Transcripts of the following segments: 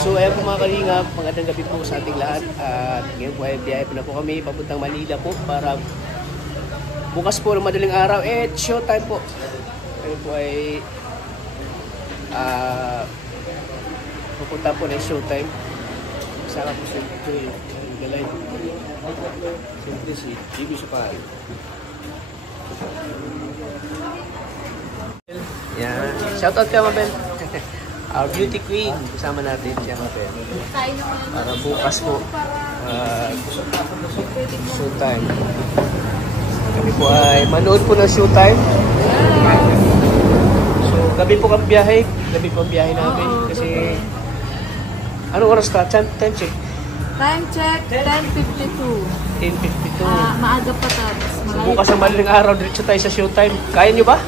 So ayan po mga kalingap, magandang gabi po sa ating lahat. At ngayon po ay biyahe po na po kami papuntang Manila po para bukas po ng madaling araw showtime po. Ngayon po ay pupunta po na showtime. Kasama po sa Galay. Siyempre si GB Supal. Yan. Shoutout ka, Mabel. Our beauty queen. Kasama natin siya, Mabel. Para bukas po. Showtime. Kami po ay manood po ng showtime. So, gabi po kami biyahe. Gabi po ang biyahe namin. Kasi, anong oras ka? Time check? Time check, 10:52. 10:52. Maaga pa tapos. So, bukas ang madaling araw, diretso tayo sa showtime. Kaya nyo ba?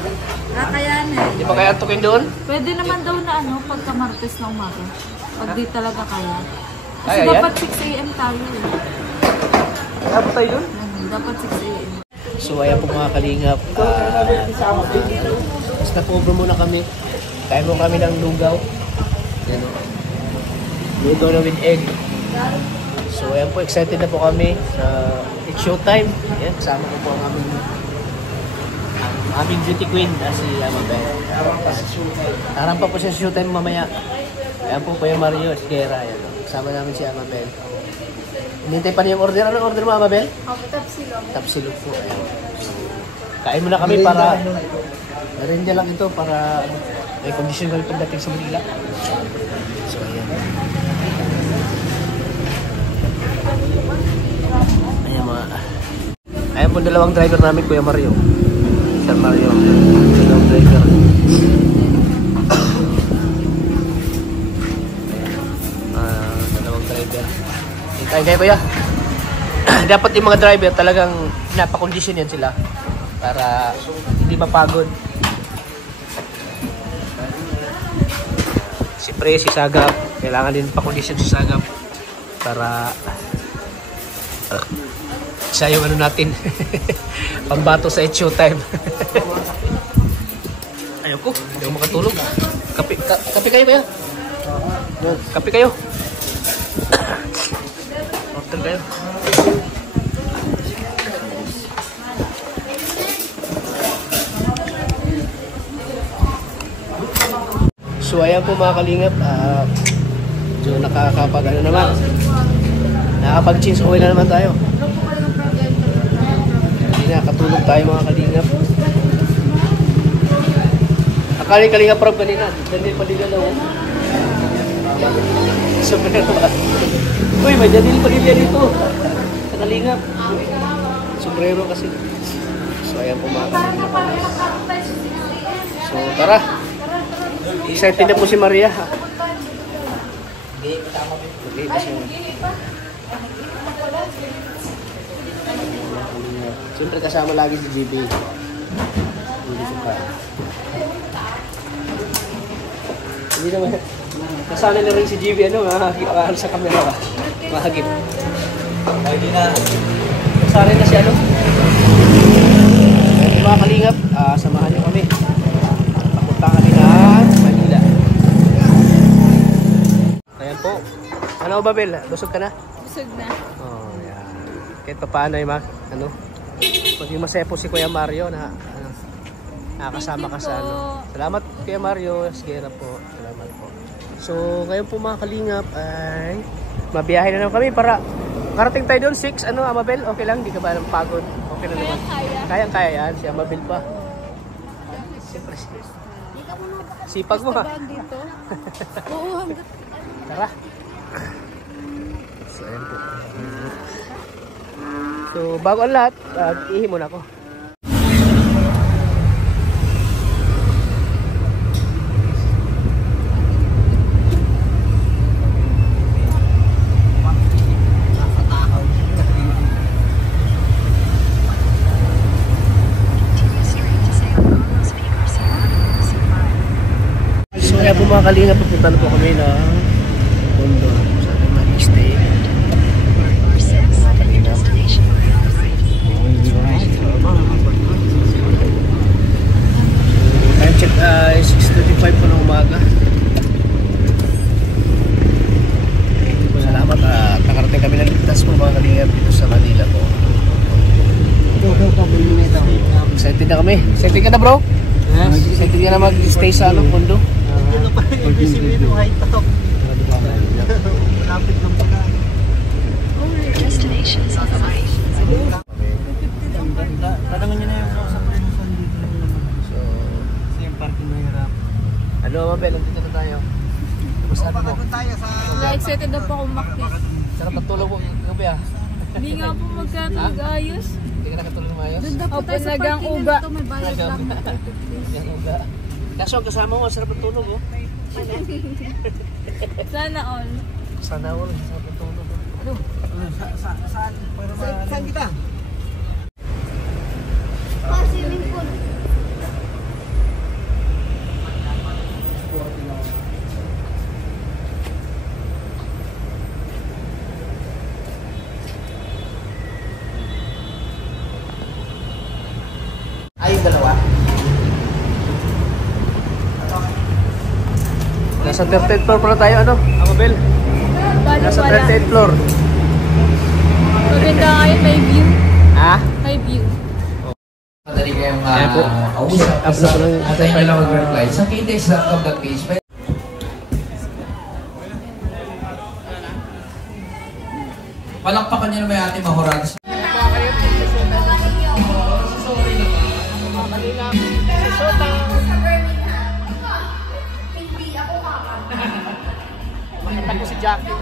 Kakayanin. Di ba kaya antukin doon? Pwede naman daw na pagka Martes na umaga. Pag di talaga kaya. Kasi Kaya dapat 6 AM tayo eh. Kaya ba tayo doon? Dapat 6 AM. So, ayan po mga kalingap. Basta po muna kami. Kain mo kami ng lugaw. Yan o. Lugaw na with egg. So, ayan po. Excited na po kami sa It's Showtime. Ayan, kasama ko po ang aming beauty queen na si Mabel. Harap pa po siya sa showtime mamaya. Ayan po po yung Mario Esguera. Ayan o. Kasama namin si Mabel. Hinintay pa niya yung order. Anong order mo, Mabel? Tapsilog. Tapsilog po. Ayan. Kain muna kami para narinja lang ito para may condition kami pagdating sa Manila. So, ayan. Ayan mga. Ayan po dalawang driver namin, Kuya Mario. Sir Mario. Dalawang driver. Dalawang driver. Hintayin kayo, Kuya. Dapat yung mga driver talagang napakondisyon yan sila para hindi mapagod. Siyempre si Sagap, kailangan din pakondisyon si Sagap para siya yung ano natin pambato sa It's Showtime. Ayoko, hindi ako makatulog. Kape kayo kaya? Kape kayo? Order kayo? So ayan po mga kalingap, so nakakapag ano naman, nakakapag-change oil na naman tayo. Hindi nakatulog tayo mga kalingap. Akali kalingap prob kanina, Daniel Padilla daw. Sombrero ba? Uy, may Daniel Padilla dito. Sa kalingap. Sombrero kasi. So ayan po mga kalingap. So tara. Excited na po si Maria. Siyempre kasama lagi si GB. Hindi naman. Kasama na rin si GB mahagip sa camera. Mahagip. Hindi na. Kasama na si mga kalingap, samahan niyo kami. Papunta kami na Manila. Ayan po. Ano ba, Bel? Busog ka na? Busog na. Oh, yan. Kahit pa paano yung maging masaya po si Kuya Mario na nakakasama ka sa Salamat Kuya Mario Esguera po. Salamat po. So, ngayon po mga kalingap ay mabiyahe na naman kami para karating tayo doon 6. Amabel? Okay lang? Hindi ka ba pagod? Okay na naman. Kayang-kaya yan. Si Amabel pa. Siyempre. Sipag mo ha. Oo, hanggat. Tara. So, ayan po. So, bago ang lahat, ihi muna ako. So, kaya po mga kalinga, pupunta na po kami ng Tondo. Sa ating mag-stay. Time check ay 6:35 po ng umaga. kami. Setting ka na bro? Yes. Setting ka na mag-stay sa ano, pundo? Ano pa rin yung BCB no, high top. Lapit ng pagka. Tanongin nyo na yung sa person dito naman. So, Kasi yung parking mahirap. ano Mabel, nandito na tayo. Tapos sabi mo, tayo sa... Excited na po akong maktis. sarap ng tulog mo gabi ah. Hindi nga po magkatulog ayos. Hindi ka nakatulog ng ayos. Opo, nagang uga. May bayad lang. Yan uga. Kaso ang kasama mo, sarap ng tulog oh. Sana all. Sana all, sarap ng tulog oh. Ano? Saan? Saan kita? Swimming pool. Ay, dalawa. Nasa 13th floor pala tayo ano? Mabel? Nasa 13th floor. Maganda ngayon, may view. Ha? May view. Madali kayong Ayan po. kausap. Up na po ng Antayin nyo lang mag-reply. Sa KDX of that page, palakpakan nyo naman yung ating mahuragas. Nakita ko si Jackie.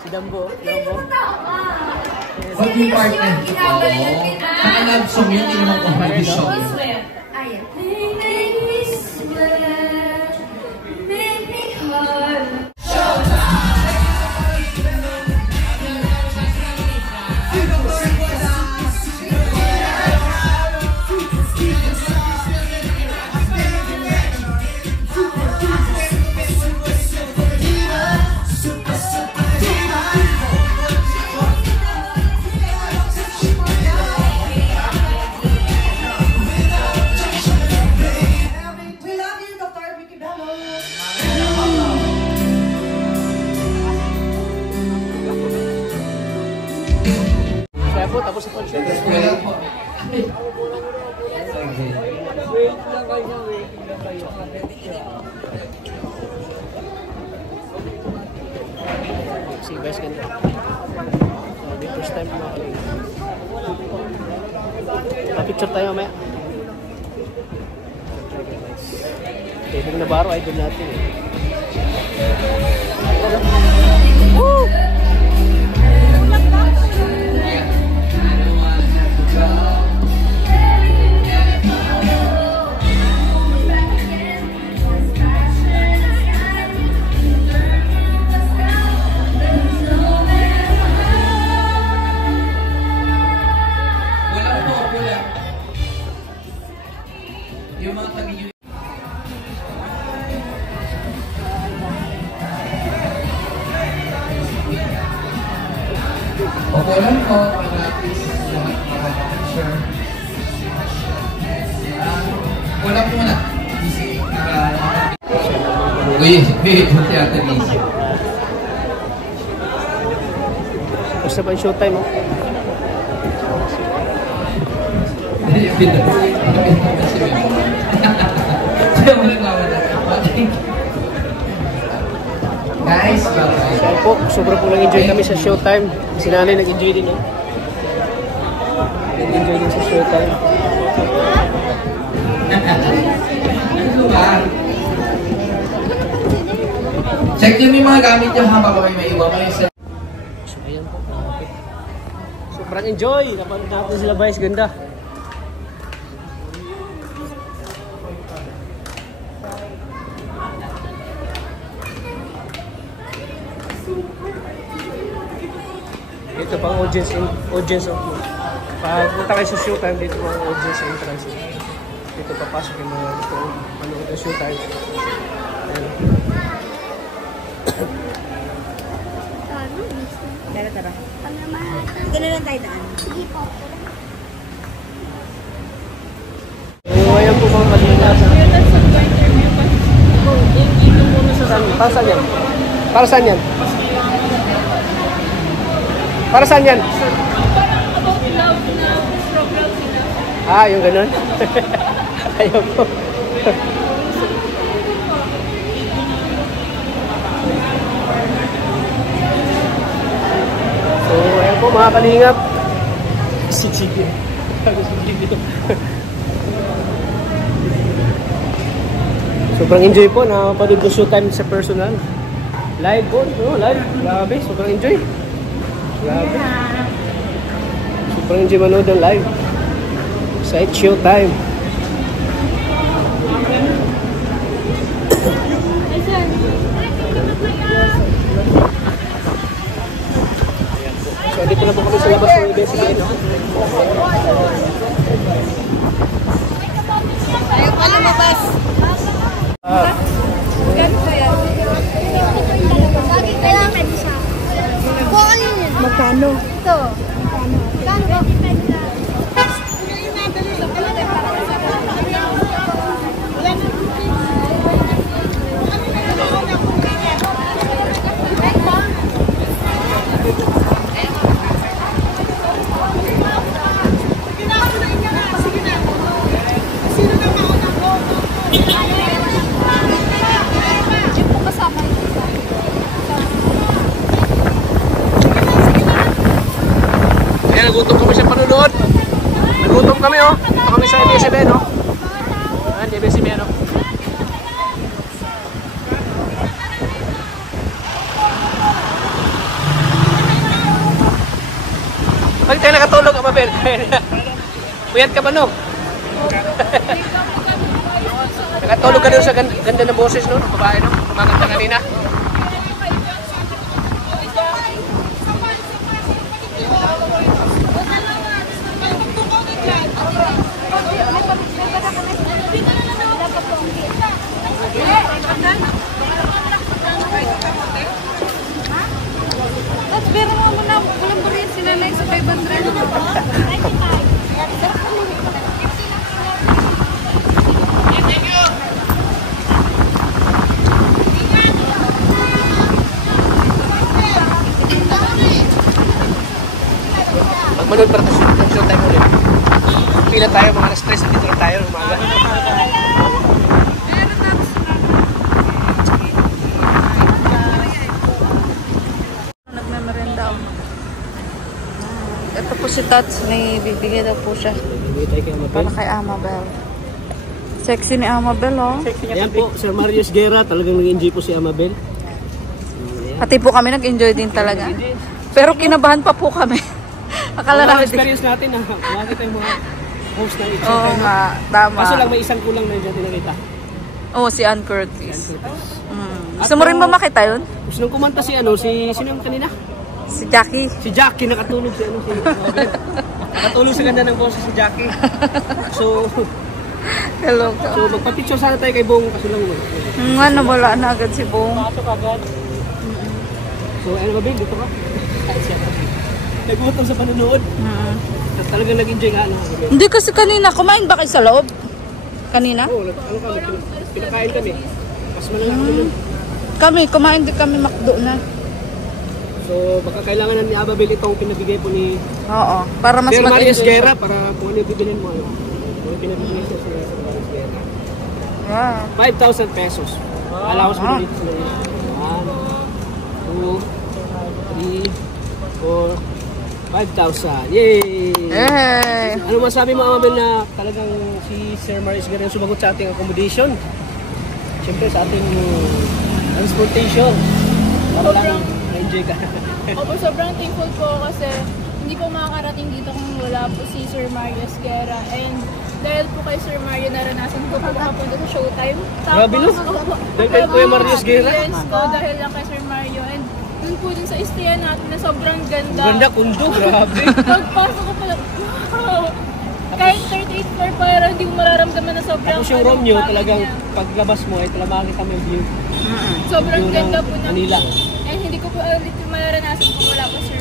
Si Dambo. Pag yung partner, oo. Naka-love song yun, hindi naman comedy song yun. Kaya po, tapos sa function. Wala po. Si guys ganda. First time na ako. Pa-picture tayo mamaya. Tebong Navarro, idol natin eh. Woo! Wala po, wala. Yung mga tabi okay lang po, para at least makapicture. Wala po na. Uy, buti ata busy. Gusto ba yung showtime mo? Guys, Kaya po, sobrang po nag-enjoy kami sa showtime. Si nanay nag-enjoy din, no? Nag-enjoy din sa showtime. ano ba? Check nyo yung mga gamit nyo ha, baka may iwan kayo sa... So, ayan po. Sobrang enjoy. Napanood natin sila, guys. Ganda. Ito pang audience of pag punta kayo sa showtime, dito pang audience entrance. Dito papasok yung mga gusto manood ng showtime. Ayan. Tara. Ano naman? Ganun lang tayo daan. Sige po. So, ayan po mga kalingap. Para saan yan? Para saan yan? Para saan yan? Ah, yung ganun? Ayaw po. So, ayan po mga kalingap. Sige. Sobrang enjoy po na panood ng showtime sa personal. Live po, no? Live. Grabe, sobrang enjoy. Grabe. Sobrang enjoy manood ng live. Sa showtime. So, dito na po kami sa labas ng EBS-CBN, no? Ayaw pa lumabas. Lagi kailangan pwede siya. Kung ano yun? Magkano? Ito. Magkano ba? Ayan, nagutom kami sa panunood. Nagutom kami, oh. Ito kami sa EBS-CBN, oh. Ayan, EBS-CBN, oh. Bakit tayo nakatulog, Amabel? Puyat ka ba, no? Nakatulog ka doon sa ganda ng boses, no? Ng babae, no? Kumakanta kanina. Tapos pero mo muna, walang bariya sila na sa 500. Magmanood para sa showtime ulit. Pila tayo, mga alas 3, dito lang tayo ng umaga. Nagmemerenda ako. Ito po si Tats, may bibigay daw po siya. Hindi tayo kay Amabel. Para kay Amabel. Sexy ni Amabel, oh. Ayan po, Sir Marius Guerra, talagang nag-enjoy po si Amabel. Pati po kami nag-enjoy din talaga. Pero kinabahan pa po kami. Akala namin din. Experience natin na wala tayong mga host ng It's Oo Showtime. nga, tama. Kaso lang may isang kulang na dyan tinakita. Oo, si Ann Curtis. Gusto mo rin ba makita yun? Gusto nang kumanta si sino yung kanina? Si Jackie. Si Jackie, nakatulog si Amabel. Nakatulog sa ganda ng boses si Jackie. So, Hello. magpa-picture sana tayo kay Bong kaso lang mo. Nga, nawala na agad si Bong. So, Amabel, dito ka. Nagutom sa panonood. Talagang nag-enjoy ka, Hindi kasi kanina, kumain ba kayo sa loob? Kanina? Oo, pinakain kami. Mas malala kami nun. Kami, kumain din kami McDo na. So, baka kailangan na ni Amabel itong pinabigay po ni Oo, para mas Sir Marius mag-enjoy Guerra siya. para kung ano yung bibilin mo. Kung ano pinabigay siya si Sir Marius Guerra. Wow. 5,000 pesos. Allowance mo dito sa 1, 2, 3, 4, 5,000. Yay! Hey! Ano masabi mo, Amabel, na talagang si Sir Marius Guerra yung sumagot sa ating accommodation? Siyempre sa ating transportation. Sobrang na-enjoy ka. Opo, sobrang thankful po kasi hindi po makakarating dito kung wala po si Sir Marius Guerra. And dahil po kay Sir Mario, naranasan ko po makapunta sa showtime. Grabe, no? Dahil kay Kuya Marius Guerra? Experience ko dahil lang kay Sir Mario. And dun po din sa istayan natin na sobrang ganda. Ganda, kundo, grabe. Pagpasok ko pala, wow! Kahit 38 floor pa, pero hindi mo mararamdaman na sobrang Tapos yung room nyo, pangit talagang niya. paglabas mo ay talagang makikita mo yung view. Sobrang View ng ganda po ng Manila. And hindi ko po ulit yung mararanasan kung wala po Sir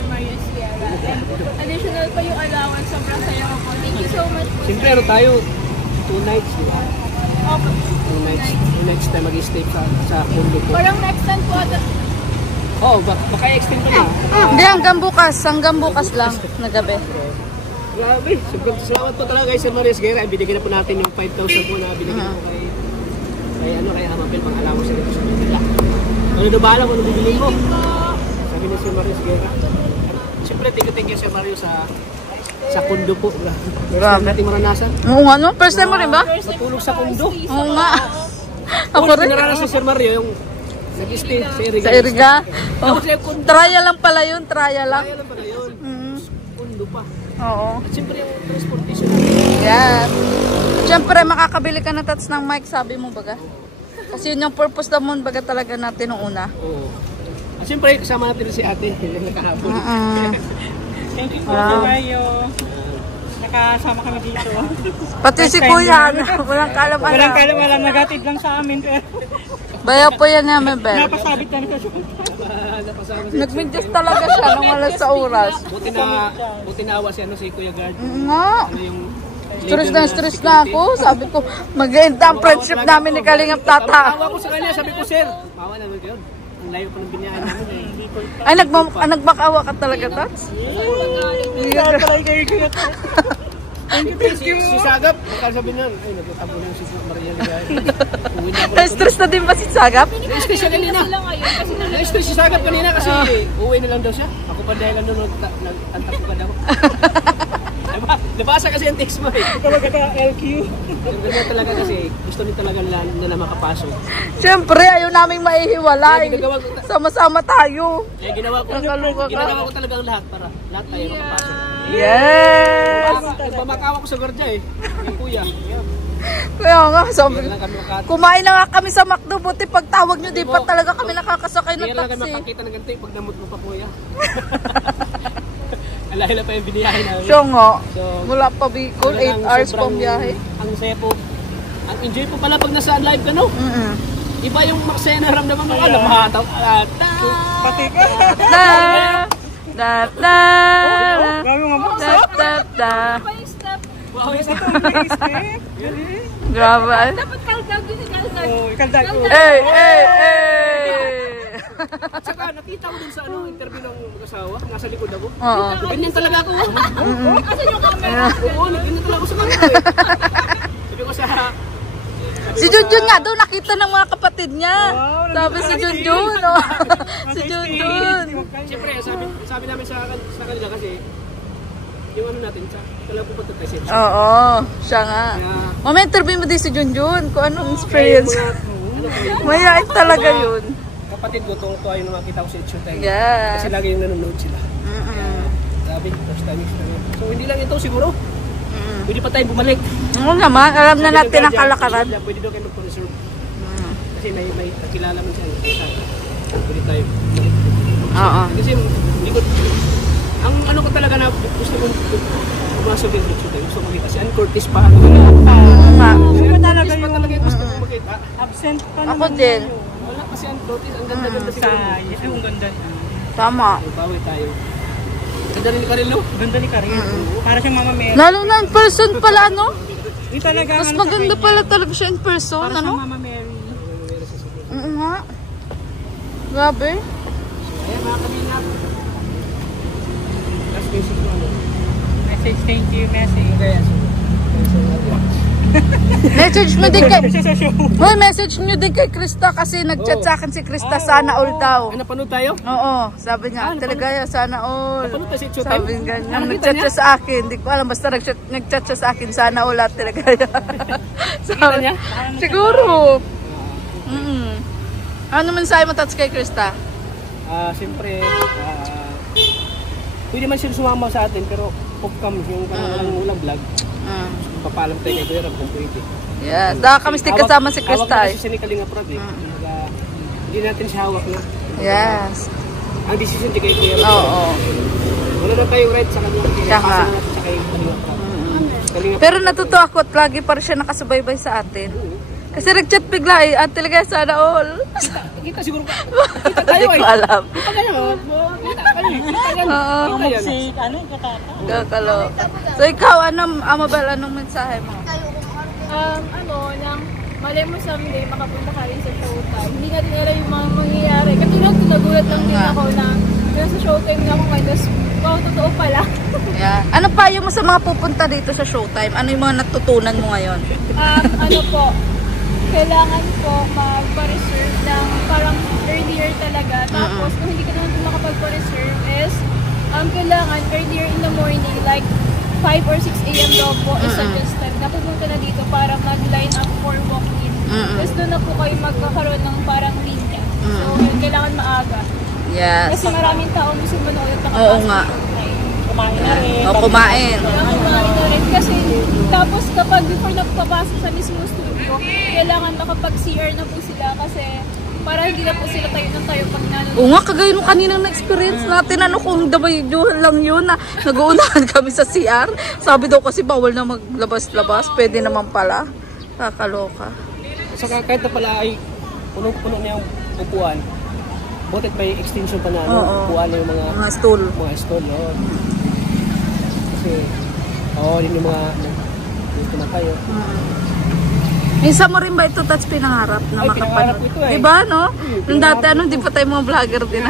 additional pa yung allowance. Sobrang saya ko po. Thank you so much po. Siyempre, ano tayo? 2 nights, di ba? Opo. 2 nights tayo mag-stay sa condo po. Parang next time po ata. Oo, baka i-extend pa na. Hindi, hanggang bukas lang na gabi. Grabe, salamat po talaga kay Sir Marius Guerra. Binigyan na po natin yung 5,000 po na binigyan po kay Amapel, pang allowance sa dito sa Manila. Ano na ba alam kung ano bibili mo? Sabi ni Sir Marius Guerra. Siyempre, thank you Sir Marius sa condo po. Grabe natin maranasan. Oo nga, no? First time mo rin ba? Matulog sa condo. Oo nga. Ako Ako rin. naranasan si Sir Mario yung nag-stay sa Iriga. Sa Iriga? Oh. Tapos yung condo. Trial lang pala yun, trial lang. Kaya lang pala yun. Condo pa. Oo. At siyempre yung transportation. Yan. Siyempre, makakabili ka na tats ng mic, sabi mo baga. Kasi yun yung purpose naman baga talaga natin nung una. Oo. At siyempre, kasama natin si ate. Nakahapon. Thank you po, Sir Mario. Nakasama kami dito. Pati si Kuya, walang kalam-alam. Walang kalam-alam, nagatid lang sa amin. Baya po yan namin, Ben. Napasabit lang ko siya. Nag-mintis talaga siya nung wala sa oras. Buti na awa si Kuya Guard. Nga. Ano yung Stress na ako. Sabi ko, mag-end ang friendship namin ni Kalingap Tata. awa ko sa kanya, sabi ko, Sir, mawa naman kayo. Ang layo pa ng binayan namin eh. Ay, nagmakawa ka talaga, Tats? Si Sagap, baka sabi niyan, ay, nagtatabo na yung si Maria Ligay. Uwi na ako. Na-stress na din ba si Sagap? Na-stress siya kanina. Na-stress si Sagap kanina kasi uwi na lang daw siya. Ako pa dahil doon, nagtantak ko ka daw. Nabasa kasi ang text mo eh. Talaga ka, LQ. Yung ganyan talaga kasi, gusto niya talaga na makapasok. Siyempre, ayaw naming maihiwalay. Sama-sama tayo. Kaya ginawa ko talaga ang lahat para lahat tayo makapasok. Yes! Nagpamakawa ko sa gwardiya eh. Yung kuya. Kaya nga, sabi Kaya lang kami kumain na nga kami sa McDo, buti pagtawag nyo, di pa talaga kami nakakasakay ng Kaya lang kami taxi. makakita ng ganito pag namot mo pa kuya. Alahila pa yung biniyahe namin. Siya nga, So, mula pa Bicol, 8 hours pang biyahe. Ang saya po. Ang enjoy po pala pag nasa live ka, no? Iba yung maksaya na ramdaman mo. Alam, mahataw. Pati ka. Da, da, da, Gawin nga mo. da, da, da. Pa yung step. Wow, yung Grabe. Dapat kaldag din yung kaldag. Oh, ikaldag ko. At saka nakita ko dun sa interview ng mag-asawa, nasa likod ako. Oo. Ganyan talaga ako. Kasi yung camera. Oo, ganyan talaga ako sa mga eh. Sabi ko sa... Si Junjun nga doon, nakita ng mga kapatid niya. Sabi si Junjun, oh. Si Junjun. Siyempre, sabi namin sa kanila kasi yung ano natin, talaga po pagkakasip. Oo, siya nga. Mamaya interview mo din si Junjun kung anong experience. Mayain talaga yun. Kapatid ko, tuwa yung makita ko sa It's Your Time. Yes. Kasi lagi yung nanonood sila. Sabi, first time is so hindi lang ito siguro. Pwede pa tayo bumalik. Oo naman, alam na natin ang kalakaran. Pwede daw kayo mag-conserve. Kasi may nakilala mo siya. Pwede tayo bumalik. Oo. Kasi hindi ko, ang ano ko talaga na gusto kong pumasok yung It's Your Time. Gusto ko makita si Ann Curtis pa. Talaga yung Talaga yung gusto kong makita. absent pa Ako naman. din. Wala kasi Ann Curtis. Ang ganda-ganda siguro. Yung ganda. Tama. Bawi tayo. Ganda rin ni Karelo. Ganda ni Karin. Para siyang Mama Mary. Lalo na in person pala, no? Yung talaga. Mas maganda pala talaga siya in person, Para siyang ano? Mama Mary. Oo nga. Grabe. Ayan mga kabinat. Last message mo ano? Message, thank you, message. Kaya Message mo din kay... Sa show. Hoy, message nyo din kay Krista kasi nag-chat sa akin si Krista, sana all daw. napanood tayo? Oo, sabi niya, talaga sana all. Napanood tayo sa It's Your Time? Sabi niya, ganyan, Nakita nag-chat niya? siya sa akin. Hindi ko alam, basta nag-chat siya sa akin, sana all at talaga. Sabi niya? Siguro. Ano man sa'yo mo touch kay Krista? Siyempre, pwede man siya sumama sa atin pero off-cam yung walang vlog. Papalam tayo kay Kuya Ram kung pwede. Yeah, dahil kami stick kasama si Krista Hawak na eh. kasi siya ni Kalinga Prab eh. Hindi natin siya hawak na. Yes. Ang decision di kay Kuya Ram. Oo. Wala na tayong right sa kanya. Siya nga. Pasa natin siya kay Kalinga Prab. Kalinga Prab. Pero natutuwa ako at lagi pa rin siya nakasubaybay sa atin. Kasi nag-chat bigla eh, at talaga sana all. Kita siguro ka. Kita tayo Hindi eh. ko alam. Kita kayo. Kita kayo. Oo. Si, katata. Kakalo. So ikaw, Amabel, anong mensahe mo? Malay mo someday makapunta ka rin sa Showtime. Hindi natin alam yung mga mangyayari. Katulad ko, nagulat lang din ako na sa Showtime na ako ngayon. Tapos, wow, totoo pala. Yeah. Ano pa yung mo sa mga pupunta dito sa Showtime? Ano yung mga natutunan mo ngayon? Kailangan po magpa-reserve ng parang earlier talaga. Tapos, kung hindi ka naman po makapagpa-reserve is, kailangan earlier in the morning, like 5 or 6 a.m. daw po is suggested na pupunta na dito para mag-line up for walk-in. Tapos doon na po kayo magkakaroon ng parang linya. So, kailangan maaga. Yes. Kasi maraming tao gusto manood at Oo nga. Kumain na rin. O, kumain. Kailangan kumain na rin. Kasi tapos kapag before na papasok sa mismo studio, kailangan makapag-CR na po sila kasi para hindi na po sila tayo ng tayo pag nanonood. Oo nga, kagaya nung kaninang na-experience natin, kung dabayuhan lang yun na nag-uunahan kami sa CR. Sabi daw kasi bawal na maglabas-labas, pwede naman pala. Kakaloka. Saka kahit na pala ay punong-puno niya yung upuan, butit may extension pa na upuan na yung Mga stool. mga stall. Oh. Kasi, yun yung mga dito na kayo. Minsan mo rin ba ito touch pinangarap na Ay, makapanood? pinangarap ko ito eh. Diba, no? Nung dati, di pa tayo mga vlogger din,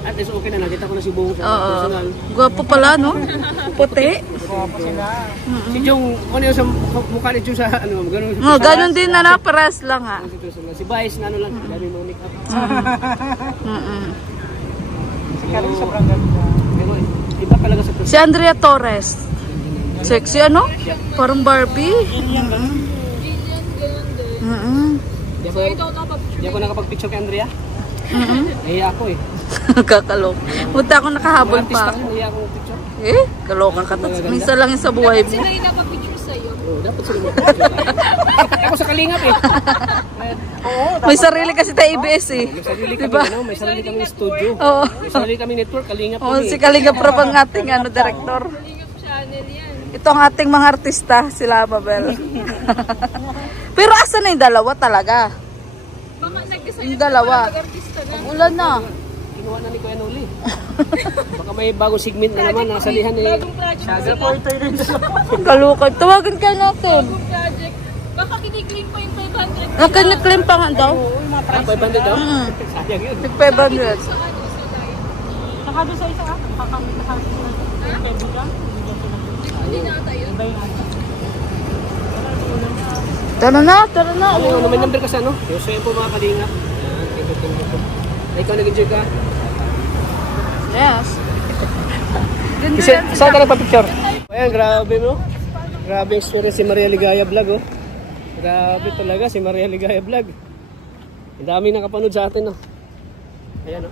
At least okay na, nakita ko na si Buong sa Oo. personal. Gwapo pala, no? Puti. Si Jong, ano yung sa mukha ni Jong sa gano'n. Ganun din na paras lang, ha? Si Vice na lang, dami mo make up. Si Karin sobrang ganda. Pero iba talaga sa Si Andrea Torres. Sexy, Parang Barbie. Ganyan, ganun din. Di ako nakapag-picture kay Andrea. Nahiya ako eh. Kakalok. Punta ako nakahabol Artista pa. ko, nahiya akong picture. Kalokan ka. Minsan lang yun sa buhay mo. Sila yung napag-picture sa'yo. Oo, dapat sila mag-picture. Ako sa Kalingap eh. May sarili kasi tayo ABS eh. May sarili kami, Diba? may sarili kami studio. Oo. May sarili kami network, Kalingap Oo, kami. si Kalinga Prab ang ating director. Kalingap channel yan. Ito ang ating mga artista, sila Amabel. Pero asan na yung dalawa talaga? Baka nag-design Yung dalawa. mag-artista na. Ulan na. Kinuha na ni Kuya Noli. Baka may bagong segment na naman, nasalihan ni Bagong project sila. Kalukad. Tawagan ka natin. Bagong project. Baka kiniklaim pa yung 500. Nakiniklim pa nga daw. 500 daw? Sayang yun. Nag-500. Sa ano, sa live. Saka doon sa isa ka, kakamit sa kaibigan. Hindi na ata yun. Tara na. Ano, may number kasi ano? Yung sa'yo po mga Kalingap. Thank you po. Ikaw nag-enjoy ka? Yes. Kasi saan ka nagpa-picture? Ayan, grabe no? Grabe experience si Maria Ligaya Vlog oh. Grabe talaga si Maria Ligaya Vlog. Ang daming nakapanood sa atin no. Ayan no.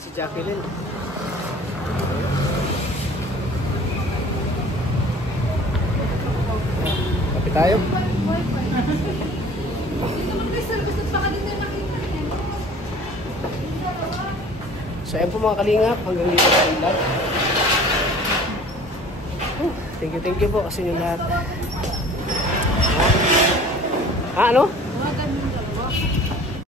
Si Jacqueline. Kapit tayo. So ayan po mga Kalingap, hanggang dito na yung vlog. Thank you po kasi yung lahat. Ano?